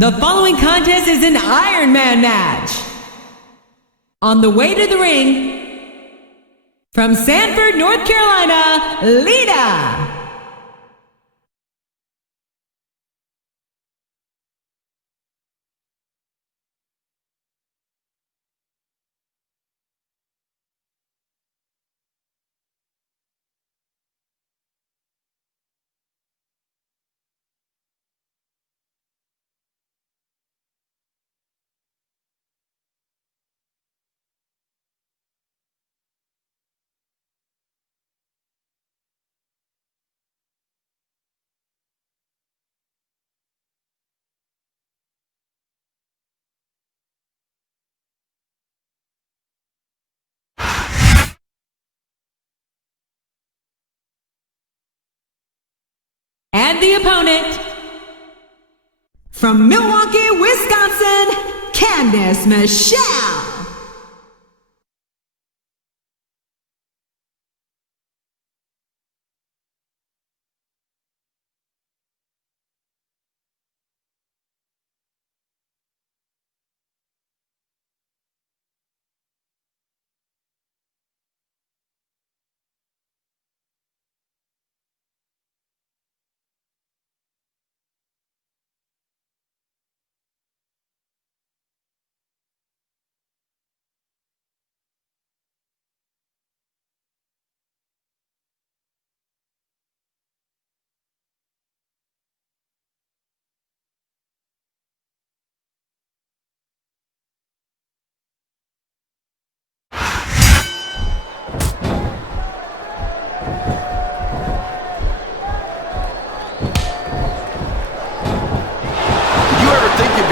The following contest is an Iron Man match. On the way to the ring, from Sanford, North Carolina, Lita. And the opponent, from Milwaukee, Wisconsin, Candice Michelle.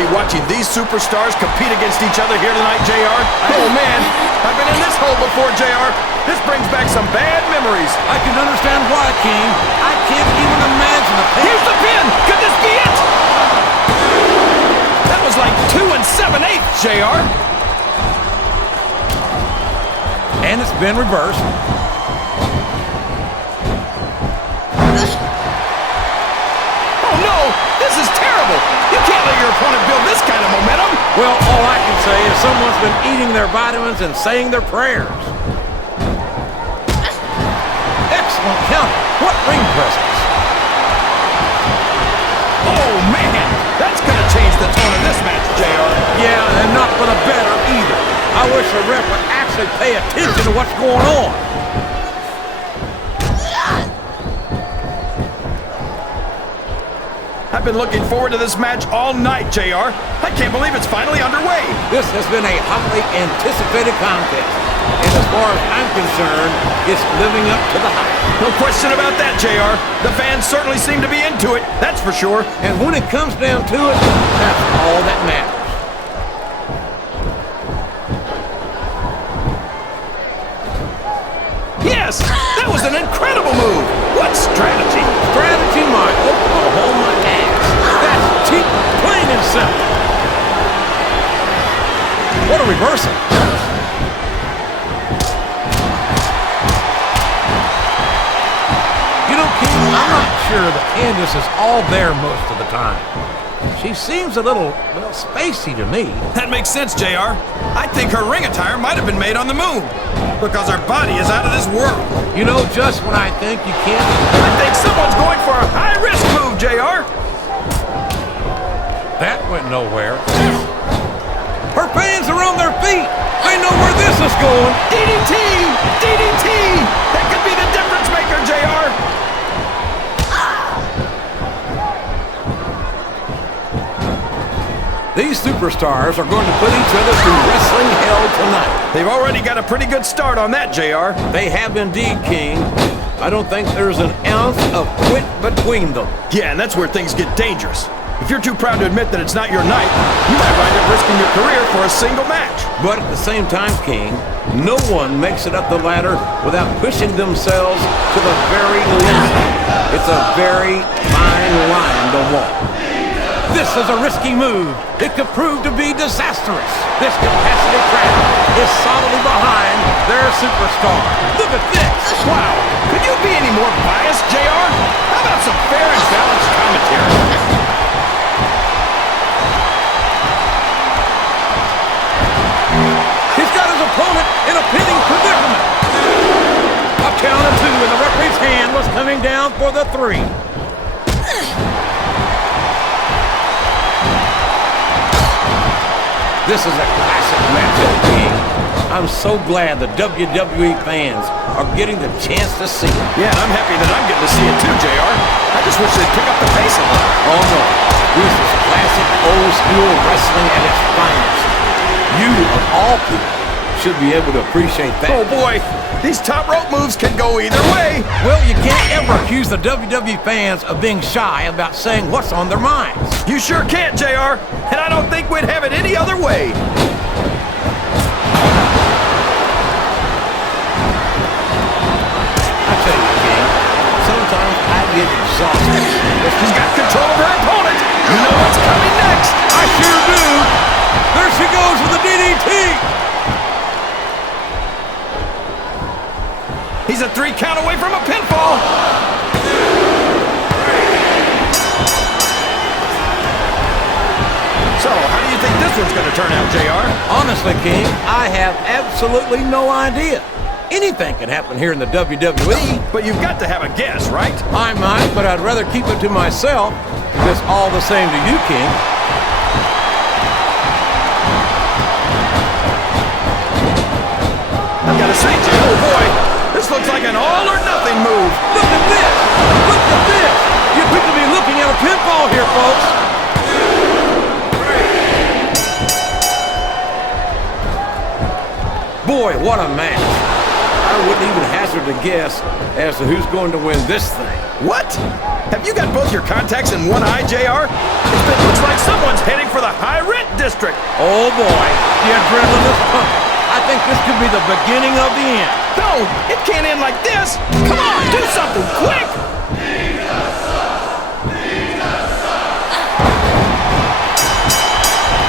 Watching these superstars compete against each other here tonight, JR. Oh, man, I've been in this hole before, JR. This brings back some bad memories. I can understand why, King. I can't even imagine the pain. Here's the pin. Could this be it? That was like 2 7/8, JR. And it's been reversed. Oh, no, this is terrible. You can't let your opponent build this kind of momentum. Well, all I can say is someone's been eating their vitamins and saying their prayers. Excellent counter. What ring presence. Oh, man. That's going to change the tone of this match, JR. Yeah, and not for the better either. I wish the ref would actually pay attention to what's going on. I've been looking forward to this match all night, JR. I can't believe it's finally underway. This has been a hotly anticipated contest. And as far as I'm concerned, it's living up to the hype. No question about that, JR. The fans certainly seem to be into it, that's for sure. And when it comes down to it, that's all that matters. Yes, that was an incredible move. What strategy? Strategy, my Oklahoma ass. That's cheap, plain and simple. What a reversal. You know, King, I'm not sure that Candice is all there most of the time. She seems a little, well, spacey to me. That makes sense, JR. I think her ring attire might have been made on the moon, because her body is out of this world. You know, just when I think you can't... I think someone's going for a high-risk move, JR. That went nowhere. Her fans are on their feet. They know where this is going. DDT! DDT! That could be the difference maker, JR. These superstars are going to put each other through wrestling hell tonight. They've already got a pretty good start on that, JR. They have indeed, King. I don't think there's an ounce of quit between them. Yeah, and that's where things get dangerous. If you're too proud to admit that it's not your night, you might wind up risking your career for a single match. But at the same time, King, no one makes it up the ladder without pushing themselves to the very limit. It's a very fine line to walk. This is a risky move. It could prove to be disastrous. This capacity crowd is solidly behind their superstar. Look at this. Wow. Could you be any more biased, JR? How about some fair and balanced commentary? count of 2, and the referee's hand was coming down for the 3. This is a classic matchup, King. I'm so glad the WWE fans are getting the chance to see it. Yeah, I'm happy that I'm getting to see it too, JR. I just wish they'd pick up the pace a little. Oh, no. This is classic old-school wrestling at its finest. You, of all people, should be able to appreciate that. Oh, boy. These top rope moves can go either way. Well, you can't ever accuse the WWE fans of being shy about saying what's on their minds. You sure can't, JR. And I don't think we'd have it any other way. I tell you, King, sometimes I get exhausted. She's got control of her opponent. You know what's coming next. I sure do. There she goes with the DDT. He's a 3 count away from a pinfall. So, how do you think this one's going to turn out, JR? Honestly, King, I have absolutely no idea. Anything can happen here in the WWE. But you've got to have a guess, right? I might, but I'd rather keep it to myself. It's all the same to you, King. I've got to say, Jim, oh boy, this looks like an all-or-nothing move. Look at this! Look at this! You could be looking at a pinfall here, folks. Boy, what a match. I wouldn't even hazard a guess as to who's going to win this thing. What? Have you got both your contacts in one eye, JR? It looks like someone's heading for the high-rent district. Oh, boy. The adrenaline is pumping. I think this could be the beginning of the end. No, it can't end like this. Come on, do something quick.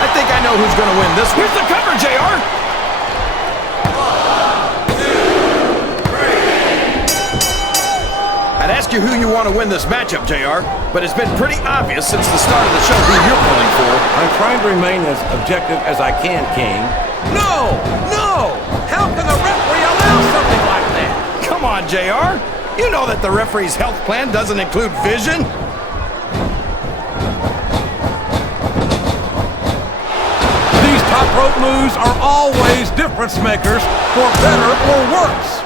I think I know who's going to win this one. Here's the cover, JR. I'd ask you who you want to win this matchup, JR, but it's been pretty obvious since the start of the show who you're pulling for. I'm trying to remain as objective as I can, King. No! No! How can the referee allow something like that? Come on, JR. You know that the referee's health plan doesn't include vision. These top rope moves are always difference makers for better or worse.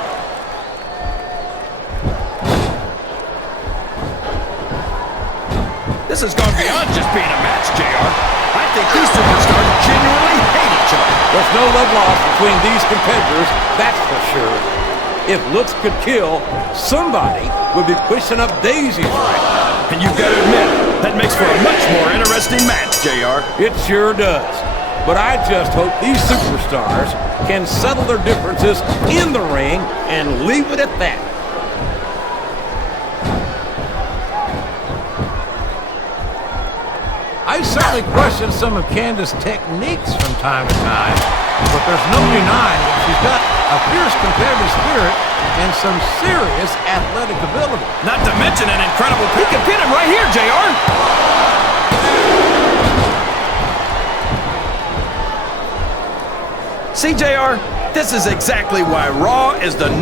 This has gone beyond just being a match, JR. I think these superstars genuinely hate each other. There's no love lost between these competitors, that's for sure. If looks could kill, somebody would be pushing up daisies right now. And you've got to admit, that makes for a much more interesting match, JR. It sure does. But I just hope these superstars can settle their differences in the ring and leave it at that. I certainly question some of Candace's techniques from time to time, but there's no denying that she's got a fierce competitive spirit and some serious athletic ability. Not to mention an incredible... He can pin him right here, JR. See, JR, this is exactly why Raw is the #1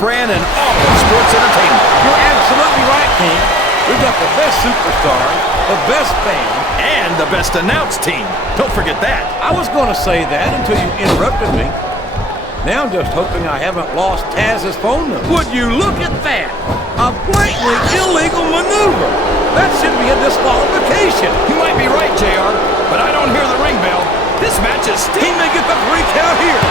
brand in all of sports entertainment. You're absolutely right, King. We've got the best superstars, the best band, and the best announced team. Don't forget that. I was going to say that until you interrupted me. Now I'm just hoping I haven't lost Taz's phone number. Would you look at that? A blatantly illegal maneuver. That should be a disqualification. You might be right, JR, but I don't hear the ring bell. This match is still... He may get the 3 count here.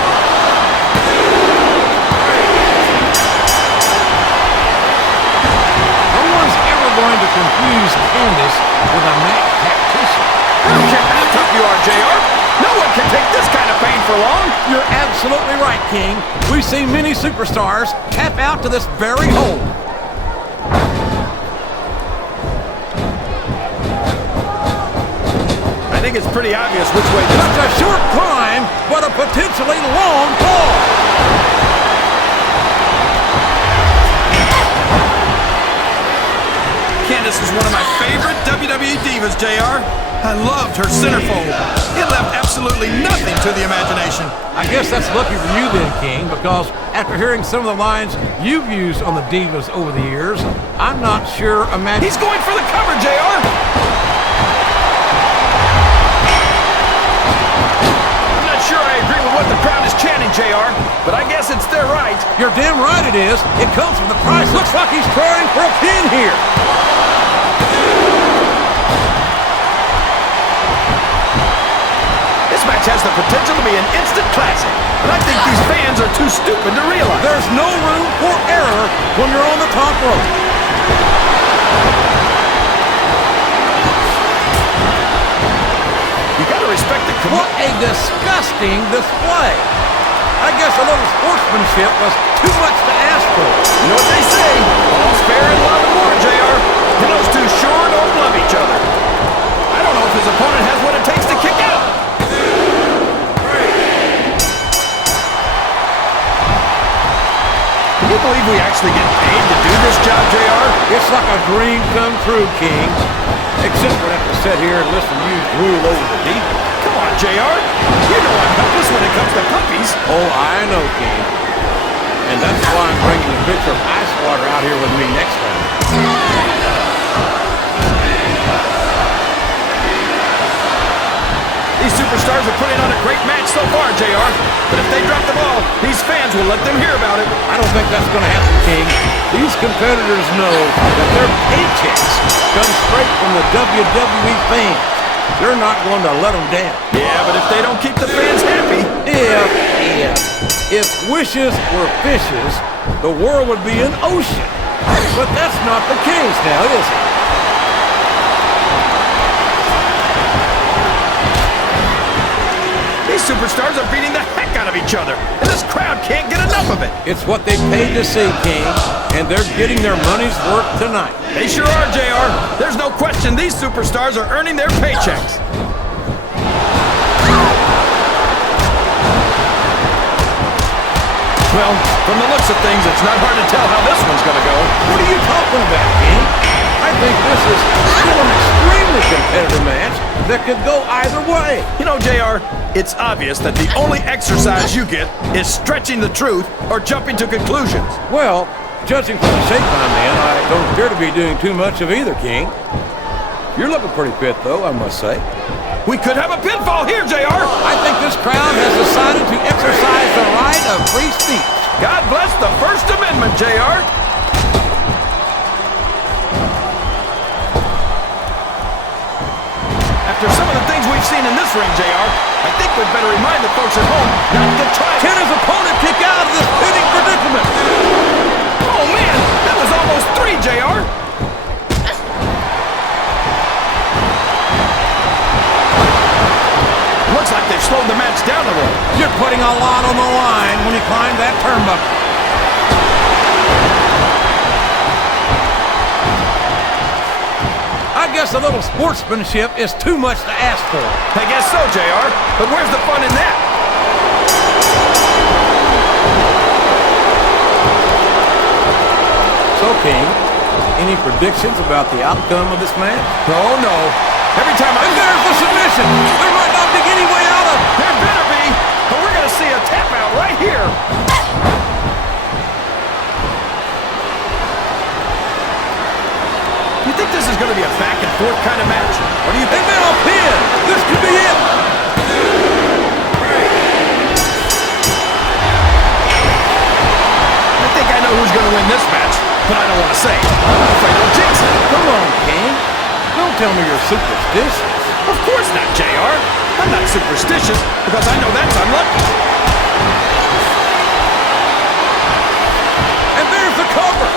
No one's ever going to confuse Candace with a match tactician. I don't care how tough you are, JR. No one can take this kind of pain for long. You're absolutely right, King. We've seen many superstars tap out to this very hold. I think it's pretty obvious which way this... That's a short climb, but a potentially long fall. Candace is one of my favorite WWE divas, JR. I loved her centerfold. It left absolutely nothing to the imagination. I guess that's lucky for you then, King, because after hearing some of the lines you've used on the Divas over the years, I'm not sure He's going for the cover, JR. I'm not sure I agree with what the crowd is chanting, JR, but I guess it's their right. You're damn right it is. It comes from the price. Looks like he's trying for a pin here. This match has the potential to be an instant classic, and I think these fans are too stupid to realize. There's no room for error when you're on the top rope. You gotta respect the What a disgusting display. I guess a little sportsmanship was too much to ask for. You know what they say? All's fair in love and war, JR. And those two sure don't love each other. I don't know if his opponent has what it takes to kick out. Can you believe we actually get paid to do this job, JR? It's like a dream come true, King. Except we'll have to sit here and listen to you rule over the Divas. Come on, JR. You know I'm helpless when it comes to puppies. Oh, I know, King. And that's why I'm bringing a pitcher of ice water out here with me next time. These superstars are putting on a great match so far, JR. But if they drop the ball, these fans will let them hear about it. I don't think that's going to happen, King. These competitors know that their paychecks come straight from the WWE fans. They're not going to let them down. Yeah, but if they don't keep the fans happy... If wishes were fishes, the world would be an ocean. But that's not the case now, is it? These superstars are beating the heck out of each other, and this crowd can't get enough of it. It's what they paid to see, King, and they're getting their money's worth tonight. They sure are, JR. There's no question these superstars are earning their paychecks. Well, from the looks of things, it's not hard to tell how this one's going to go. What are you talking about, King? I think this is still an extremely competitive match that could go either way. You know, JR, it's obvious that the only exercise you get is stretching the truth or jumping to conclusions. Well, judging from the shape I'm in, I don't appear to be doing too much of either, King. You're looking pretty fit, though, I must say. We could have a pinfall here, JR. I think this crowd has decided to exercise the right of free speech. God bless the First Amendment, JR. After some of the things we've seen in this ring, JR, I think we'd better remind the folks at home not to try. Can his opponent kick out of this pinning predicament? Oh, man, that was almost 3, JR. Looks like they've slowed the match down a little. You're putting a lot on the line when you climb that turnbuckle. I guess a little sportsmanship is too much to ask for. I guess so, JR. But where's the fun in that? So, King, any predictions about the outcome of this match? Oh, no. Every time And there's the submission. There might not be any way out of it. There better be, but we're going to see a tap out right here. You think this is going to be a back and forth kind of match? Or do you think... And now a pin. This could be it. I think I know who's going to win this match, but I don't want to say. I'm afraid I'll jinx it. Come on, King. Don't tell me you're superstitious. Of course not, JR. I'm not superstitious because I know that's unlucky. And there's the cover.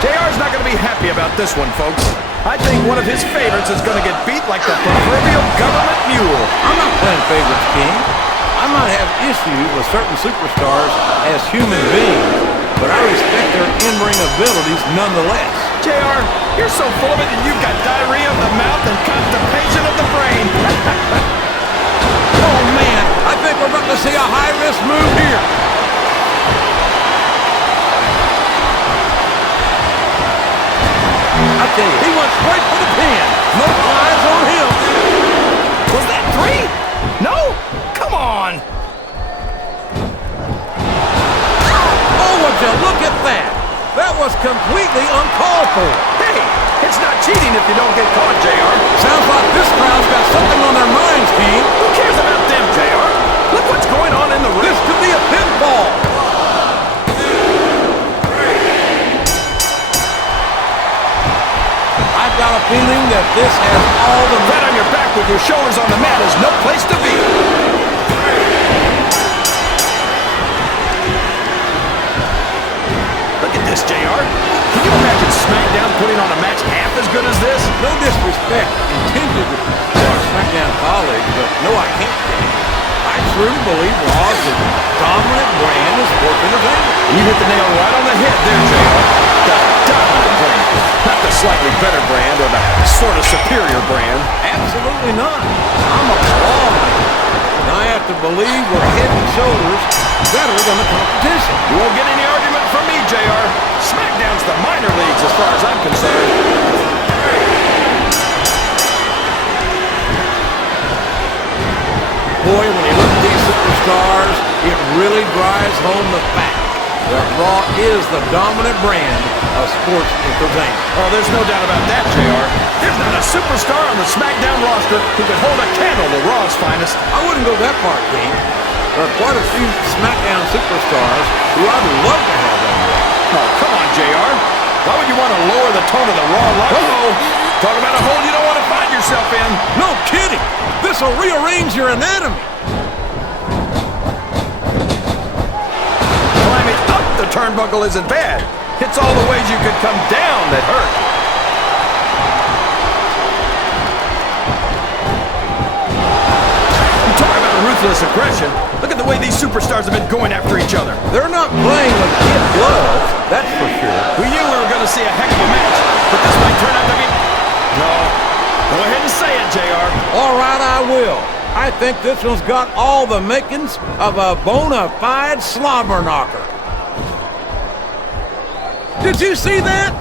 JR's not going to be happy about this one, folks. I think one of his favorites is going to get beat like the proverbial government mule. I'm not playing favorites, King. I might have issues with certain superstars as human beings, but I respect their in-ring abilities nonetheless. JR, you're so full of it and you've got diarrhea of the mouth and constipation of the brain. Oh, man, I think we're about to see a high-risk move here. I tell you, he went straight for the pin. No eyes on him. Was that 3? No? Come on! Oh, would you look at that? That was completely uncalled for. Hey, it's not cheating if you don't get caught, JR. Sounds like this crowd's got something on their minds, King. Who cares about them, JR? Look what's going on in the ring. This could be a pinfall. I've got a feeling that this has all the... Flat on your back with your shoulders on the mat is no place to be. Look at this, JR. Can you imagine SmackDown putting on a match half as good as this? No disrespect intended to our SmackDown colleagues, but no, I can't. I truly believe Raw's the dominant brand of sports entertainment. You hit the nail right on the head there, JR. The dominant brand. Not the slightly better brand or the sort of superior brand. Absolutely not. I'm a Raw man, and I have to believe we're head and shoulders better than the competition. You won't get any argument from me, JR. SmackDown's the minor leagues as far as I'm concerned. Boy, when you look at these superstars, it really drives home the fact that Raw is the dominant brand of sports entertainment. Oh, there's no doubt about that, JR. There's not a superstar on the SmackDown roster who could hold a candle to Raw's finest. I wouldn't go that far, King. There are quite a few SmackDown superstars who I'd love to have on Raw. Oh, come on, JR. Why would you want to lower the tone of the Raw line? Uh-oh. Talk about a hole you don't want to find yourself in. No kidding. This will rearrange your anatomy. Climbing up the turnbuckle isn't bad. It's all the ways you could come down that hurt. You talk about ruthless aggression. Look at the way these superstars have been going after each other. They're not playing with kid gloves, that's for sure. We knew we were going to see a heck of a match, but this might turn out to be... No. Go ahead and say it, JR. All right, I will. I think this one's got all the makings of a bona fide slobber knocker. Did you see that?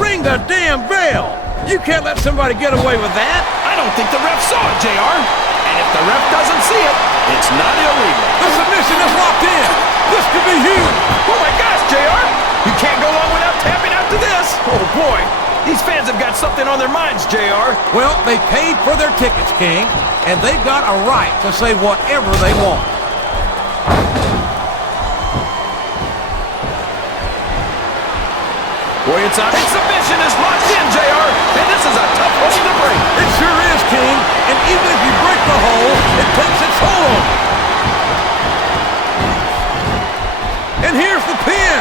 Ring the damn bell. You can't let somebody get away with that. I don't think the ref saw it, JR. And if the ref doesn't see it, it's not illegal. The submission is locked in. This could be huge. Oh my gosh, JR! You can't go long without tapping out to this. Oh boy, these fans have got something on their minds, JR. Well, they paid for their tickets, King, and they've got a right to say whatever they want. Boy, it's on. Its submission is locked in, JR. And this is a tough hole to break. It sure is, King. And even if you break the hole, it takes its toll on you. And here's the pin.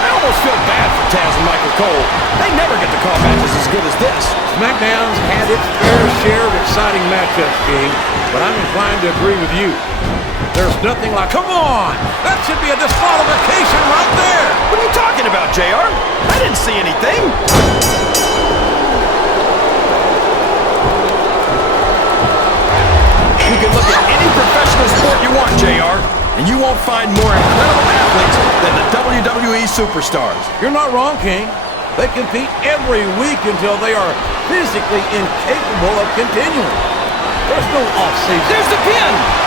I almost feel bad for Taz and Michael Cole. They never get to call matches as good as this. SmackDown's had its fair share of exciting matchups, King, but I'm inclined to agree with you. There's nothing like, come on! That should be a disqualification right there! What are you talking about, JR? I didn't see anything. You can look at any professional sport you want, JR, and you won't find more incredible athletes than the WWE superstars. You're not wrong, King. They compete every week until they are physically incapable of continuing. There's no off-season. There's the pin!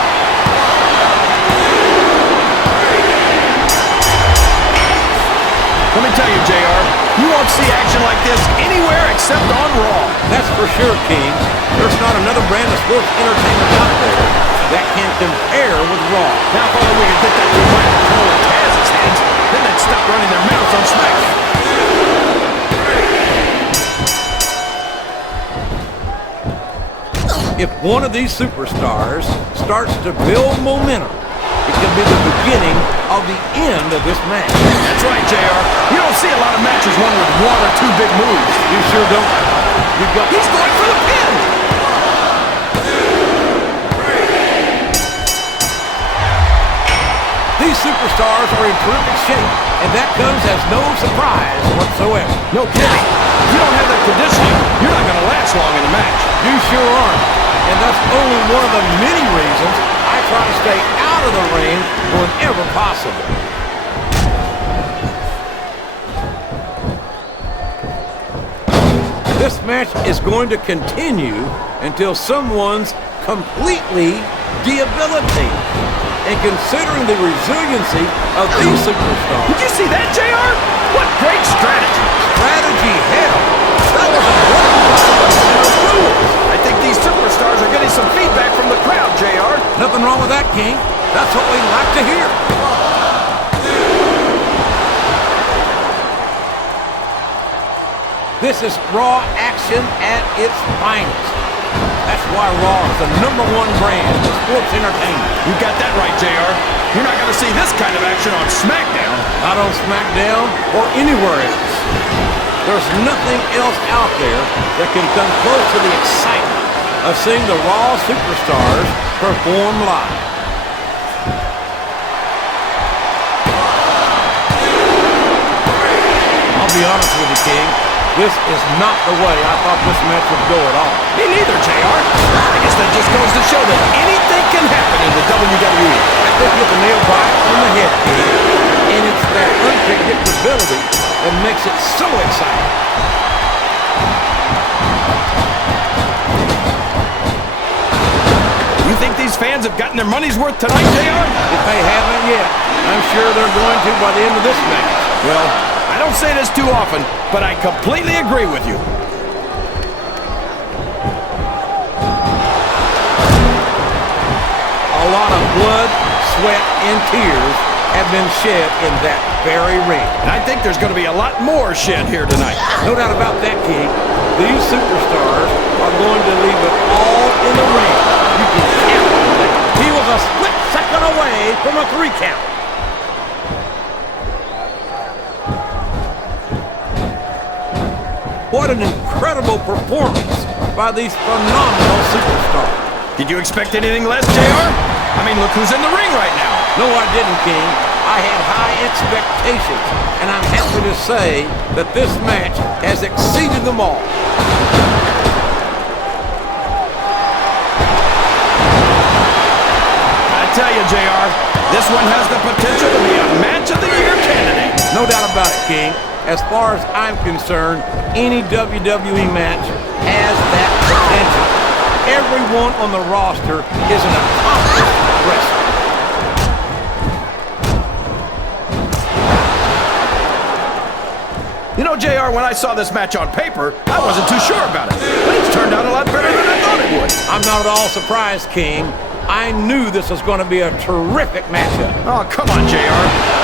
Let me tell you, JR, you won't see action like this anywhere except on Raw. That's for sure, King. There's not another brand of sports entertainment out there that can compare with Raw. Now if only we could get that through Michael Cole and Taz's hands, then they'd stop running their mouths on SmackDown. If one of these superstars starts to build momentum, it could be the beginning of the end of this match. That's right, JR. You don't see a lot of matches won with one or two big moves. You sure don't. You've got... He's going for the pin! These superstars are in terrific shape, and that comes as no surprise whatsoever. No kidding. If you don't have that conditioning, you're not going to last long in a match. You sure aren't. And that's only one of the many reasons I try to stay out out of the ring whenever possible. This match is going to continue until someone's completely debilitated. And considering the resiliency of these superstars... Did you see that, JR? What great strategy. Strategy, hell. That was a rules. I think these superstars are getting some feedback from the crowd, JR. Nothing wrong with that, King. That's what we like to hear. This is Raw action at its finest. That's why Raw is the #1 brand of sports entertainment. You got that right, JR. You're not going to see this kind of action on SmackDown. Not on SmackDown or anywhere else. There's nothing else out there that can come close to the excitement of seeing the Raw superstars perform live. I'll be honest with you, King. This is not the way I thought this match would go at all. Me neither, JR. I guess that just goes to show that anything can happen in the WWE. I think you hit the nail right on the head, King. And it's that unpredictability that makes it so exciting. You think these fans have gotten their money's worth tonight, JR? If they haven't yet, I'm sure they're going to by the end of this match. Well, I don't say this too often, but I completely agree with you. A lot of blood, sweat, and tears have been shed in that very ring. And I think there's going to be a lot more shed here tonight. No doubt about that, King. These superstars are going to leave it all in the ring. You can count on that. He was a split second away from a 3 count. What an incredible performance by these phenomenal superstars. Did you expect anything less, JR? I mean, look who's in the ring right now. No, I didn't, King. I had high expectations, and I'm happy to say that this match has exceeded them all. I tell you, JR, this one has the potential to be a match of the year candidate. No doubt about it, King. As far as I'm concerned, any WWE match has that potential. Everyone on the roster is an accomplished wrestler. You know, JR, when I saw this match on paper, I wasn't too sure about it. But it's turned out a lot better than I thought it would. I'm not at all surprised, King. I knew this was going to be a terrific matchup. Oh, come on, JR.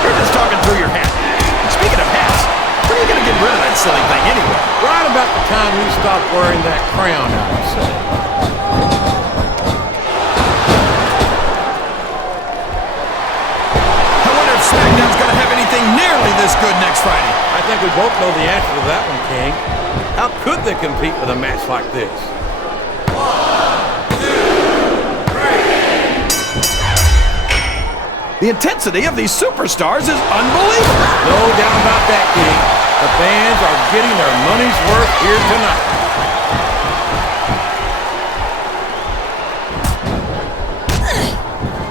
You're just talking through your hat. And speaking of hats, when are you going to get rid of that silly thing anyway? Right about the time you stop wearing that crown, I would say. I wonder if SmackDown's going to have anything nearly this good next Friday. I think we both know the answer to that one, King. How could they compete with a match like this? The intensity of these superstars is unbelievable. No doubt about that, King. The fans are getting their money's worth here tonight.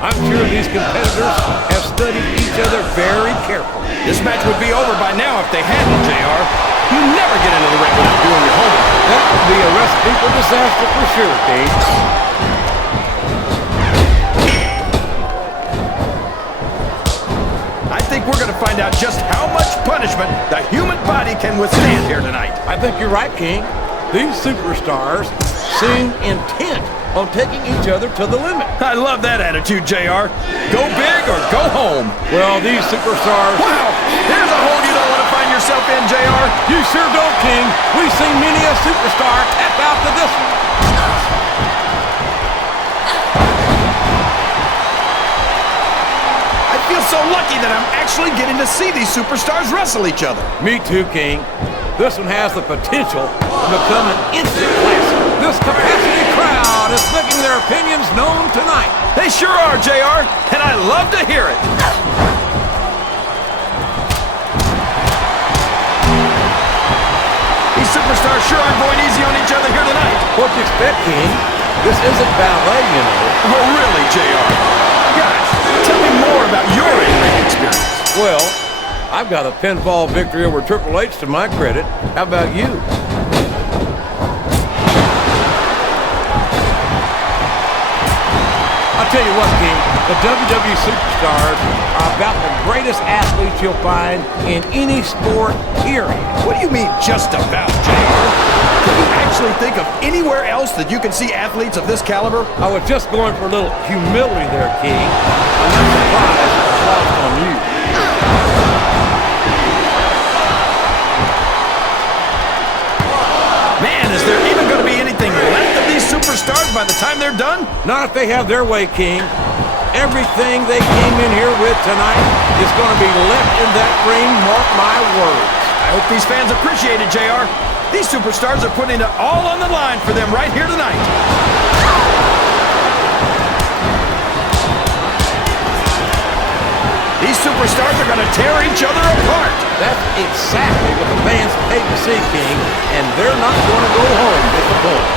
I'm sure these competitors have studied each other very carefully. This match would be over by now if they hadn't, JR. You never get into the ring without doing your homework. That would be a recipe for disaster for sure, King. I think we're going to find out just how much punishment the human body can withstand here tonight. I think you're right, King. These superstars seem intent on taking each other to the limit. I love that attitude, JR. Go big or go home. Well, these superstars... Wow! There's a hole you don't want to find yourself in, JR. You sure don't, King. We've seen many a superstar tap out to this one. I feel so lucky that I'm actually getting to see these superstars wrestle each other. Me too, King. This one has the potential to become an instant classic. This capacity crowd is making their opinions known tonight. They sure are, JR, and I love to hear it. These superstars sure aren't going easy on each other here tonight. What do you expect, King? This isn't ballet, you know. Oh, really, JR? Gosh, about your in-ring experience? Well, I've got a pinfall victory over Triple H to my credit. How about you? I'll tell you what, King, the WWE Superstars are about the greatest athletes you'll find in any sport, period. What do you mean, just about, JR? Can you actually think of anywhere else that you can see athletes of this caliber? I was just going for a little humility there, King. I'm not surprised it's lost on you. Man, is there even going to be anything left of these superstars by the time they're done? Not if they have their way, King. Everything they came in here with tonight is going to be left in that ring, mark my words. I hope these fans appreciate it, JR. These superstars are putting it all on the line for them right here tonight. These superstars are going to tear each other apart. That's exactly what the fans paid to see, King, and they're not going to go home disappointed.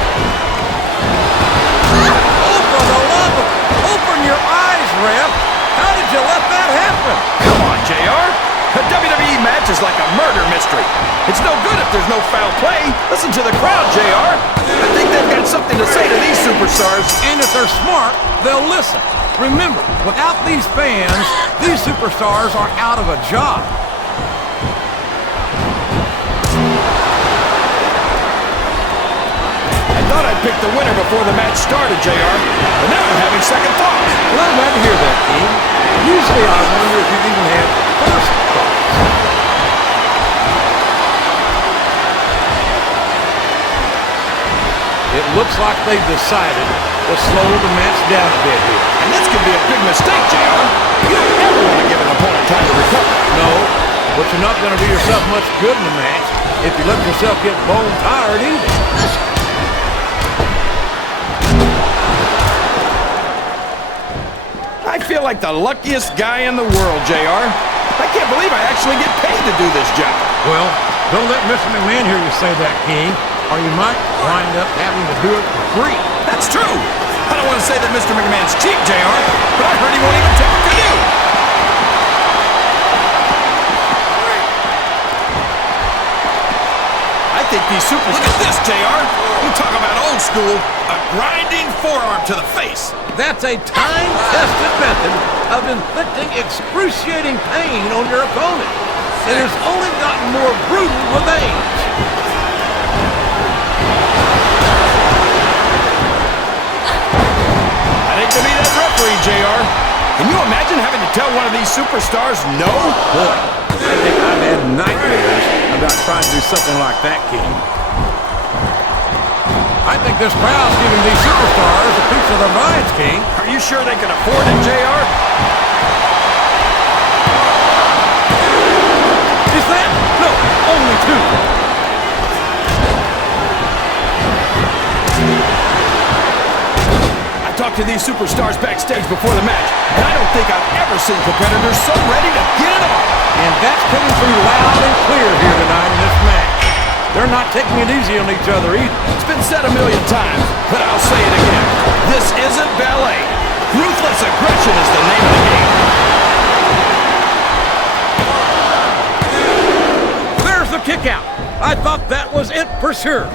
Oh, for the love of... Open your eyes, Ref! How did you let that happen? Come on, JR. A WWE match is like a murder mystery. It's no good if there's no foul play. Listen to the crowd, JR. I think they've got something to say to these superstars. And if they're smart, they'll listen. Remember, without these fans, these superstars are out of a job. I thought I'd pick the winner before the match started, JR, but now I'm having second thoughts. Well, I'm glad to hear that, King. Usually I wonder if you've even had first thoughts. It looks like they've decided to slow the match down a bit here. And this could be a big mistake, JR. You don't ever want to give an opponent time to recover. No, but you're not going to do yourself much good in the match if you let yourself get bone tired either. I feel like the luckiest guy in the world, JR. I can't believe I actually get paid to do this job. Well, don't let Mr. McMahon hear you say that, King, or you might wind up having to do it for free. That's true. I don't want to say that Mr. McMahon's cheap, JR, but I heard he won't even tip a canoe. I think these supers... Look at this, JR. You talk about old school. A grinding forearm to the face. That's a time-tested method of inflicting excruciating pain on your opponent. It has only gotten more brutal with age. I'd hate to be that referee, JR. Can you imagine having to tell one of these superstars no? Boy, I think I've had nightmares about trying to do something like that, King. I think this crowd's giving these superstars a piece of their minds, King. Are you sure they can afford it, JR? Is that? No, only two. I talked to these superstars backstage before the match, and I don't think I've ever seen competitors so ready to get it on. And that's coming through loud and clear here tonight in this match. They're not taking it easy on each other either. It's been said a million times, but I'll say it again. This isn't ballet. Ruthless aggression is the name of the game. There's the kick out. I thought that was it for sure.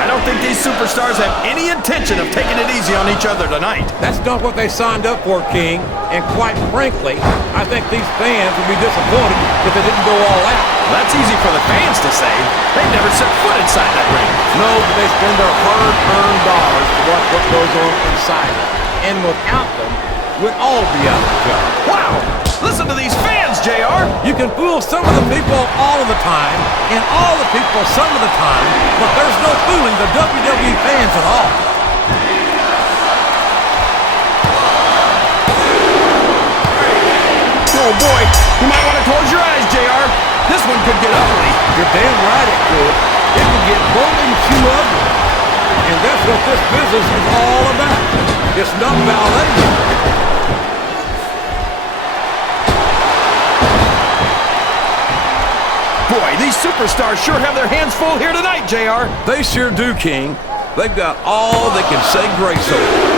I don't think these superstars have any intention of taking it easy on each other tonight. That's not what they signed up for, King. And quite frankly, I think these fans would be disappointed if they didn't go all out. That's easy for the fans to say. They've never set foot inside that ring. No, but they spend their hard-earned dollars to watch what goes on inside it. And without them, we'd all be out of a job. Wow! Listen to these fans, JR! You can fool some of the people all of the time, and all the people some of the time, but there's no fooling the WWE fans at all. Oh boy, you might want to close your eyes, JR. This one could get ugly. You're damn right it could. It could get bowling shoe ugly. And that's what this business is all about. It's not ballet. Boy, these superstars sure have their hands full here tonight, JR. They sure do, King. They've got all they can say grace over.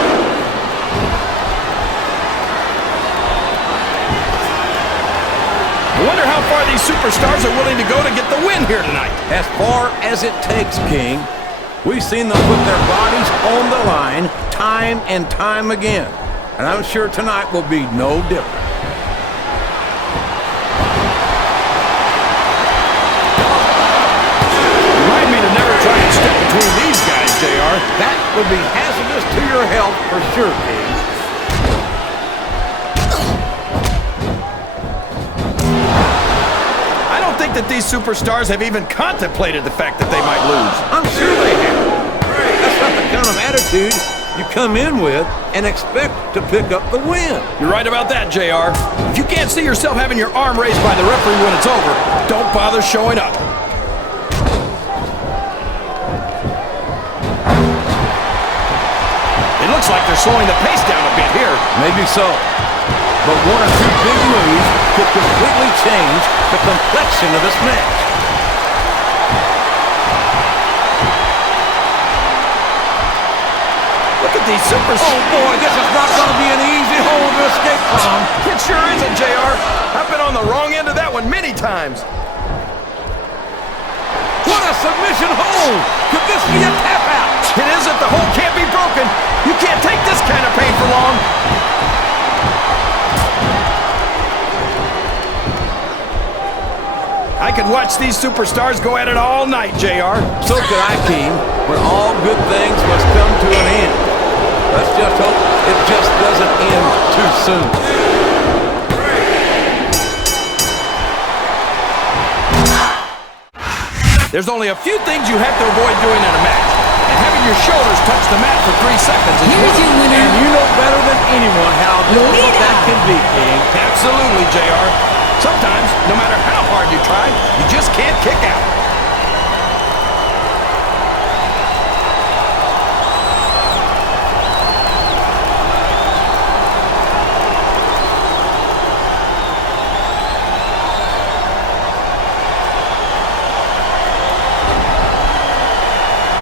I wonder how far these superstars are willing to go to get the win here tonight. As far as it takes, King. We've seen them put their bodies on the line time and time again. And I'm sure tonight will be no different. Remind me to never try and step between these guys, JR. That would be hazardous to your health for sure, King. I don't think that these superstars have even contemplated the fact that they might lose. I'm sure they have. That's not the kind of attitude you come in with and expect to pick up the win. You're right about that, JR. If you can't see yourself having your arm raised by the referee when it's over, don't bother showing up. It looks like they're slowing the pace down a bit here. Maybe so. But one or two big moves could completely change the complexion of this match. Look at these superstars. Oh boy, this is not going to be an easy hole to escape from. It sure isn't, JR. I've been on the wrong end of that one many times. What a submission hold! Could this be a tap out? It isn't. The hold can't be broken. You can't take this kind of pain for long. I could watch these superstars go at it all night, JR. So could I, King, but all good things must come to an end. Let's just hope it just doesn't end too soon. There's only a few things you have to avoid doing in a match. And having your shoulders touch the mat for 3 seconds is Here's one. your winner, And you know better than anyone how difficult Lita. that can be, King. Absolutely, JR. Sometimes, no matter how hard you try, you just can't kick out.